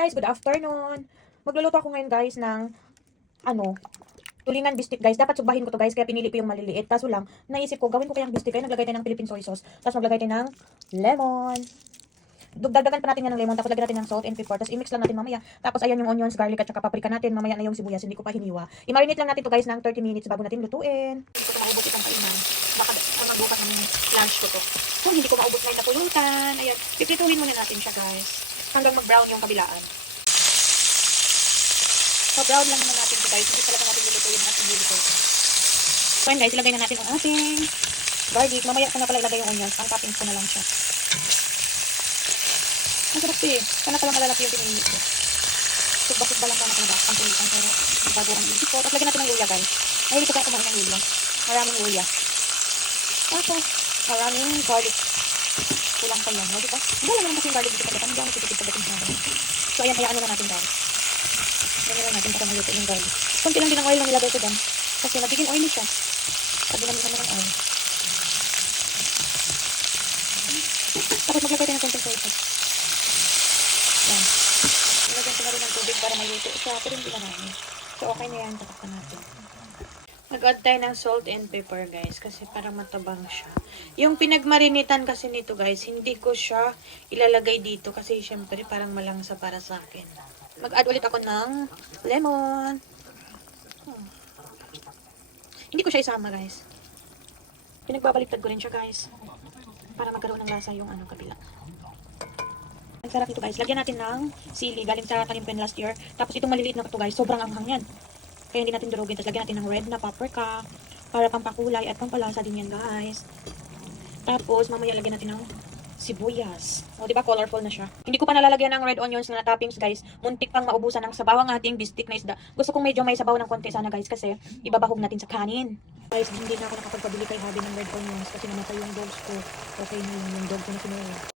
guys, good afternoon. Magluluto ako ngayon guys ng tulingan bistik guys. Dapat subahin ko to guys, kaya pinili ko yung maliliit. Kaso lang, naisip ko gawin ko kayang bistik, kaya naglagay tayo ng Philippine soy sauce. Tapos maglagay tayo ng lemon. Dagdagan pa natin yan ng lemon, tapos lagyan natin ng salt and pepper. Tapos i-mix lang natin mamaya. Tapos ayan yung onions, garlic at saka paprika natin. Mamaya na yung sibuyas, hindi ko pa hiniwa. I-marinate lang natin to guys ng 30 minutes bago natin lutuin. Hindi ko maubos itong kainan. Baka magbukas ng lunch ko to. Kung hindi ko maubos na yung napulutan, ayan. Pipituhin muna natin siya guys. Hanggang mag-brown yung kabilaan. So brown lang naman natin ito guys. Hindi talaga natin lulutuin at hindi ko. So ayan guys, ilagay na natin ang ating garlic. Mamaya ko na pala ilagay yung onions. Ang toppings ko na lang siya. Ang sarap eh. Sana pala malalaki yung pinili ko. So bakit ba lang pa nakalabas ang tulitan. Pero bago ang ilisip ko. Tapos lagyan natin ng luya guys. Mahilig ko tayo kumain ng luya. Maraming luya. Tapos maraming garlic. Kulang pa yan. No? Diba? Hindi lang naman kasi yung garlic dito pagdating. Hindi ako matitipid pagdating sa natin. So ayan, hayaan na natin guys. Ganyan lang natin para maluto yung garlic. Kunti lang din ang oil na nilagay ko dyan. Kasi magiging oily siya. Pag ginamitan mo ng oil. Tapos maglagay tayo ng konting soy sauce. Yan. Nilagyan ko na rin ng tubig para maluto siya. Pero hindi na namin. So okay na yan. Tatakpan natin. Mag-add tayo ng salt and pepper guys. Kasi parang matabang siya. Yung pinagmarinitan kasi nito guys, hindi ko siya ilalagay dito. Kasi syempre parang malangsa para sa akin. Mag-add ulit ako ng lemon. Hindi ko siya isama guys. Pinagbabaliktad ko rin siya guys. Para magkaroon ng lasa yung kabila. Ang sarap nito guys. Lagyan natin ng sili. Galing sa tanim ko last year. Tapos itong maliliit na ito guys. Sobrang anghang yan. Kaya hindi natin durugin. Tapos lagyan natin ng red na paprika. Para pampakulay at pampalasa din yan guys. Tapos mamaya lagyan natin ng sibuyas. O diba colorful na siya. Hindi ko pa nalalagyan ng red onions na toppings guys. Muntik pang maubusan ng sabaw ang ating bistik na isda. Gusto kong medyo may sabaw ng konti sana guys. Kasi ibabahog natin sa kanin. Guys, hindi na ako nakapagpabili kay Habi ng red onions. Kasi namatay yung dogs ko. Okay na yung dog ko na sinuwi.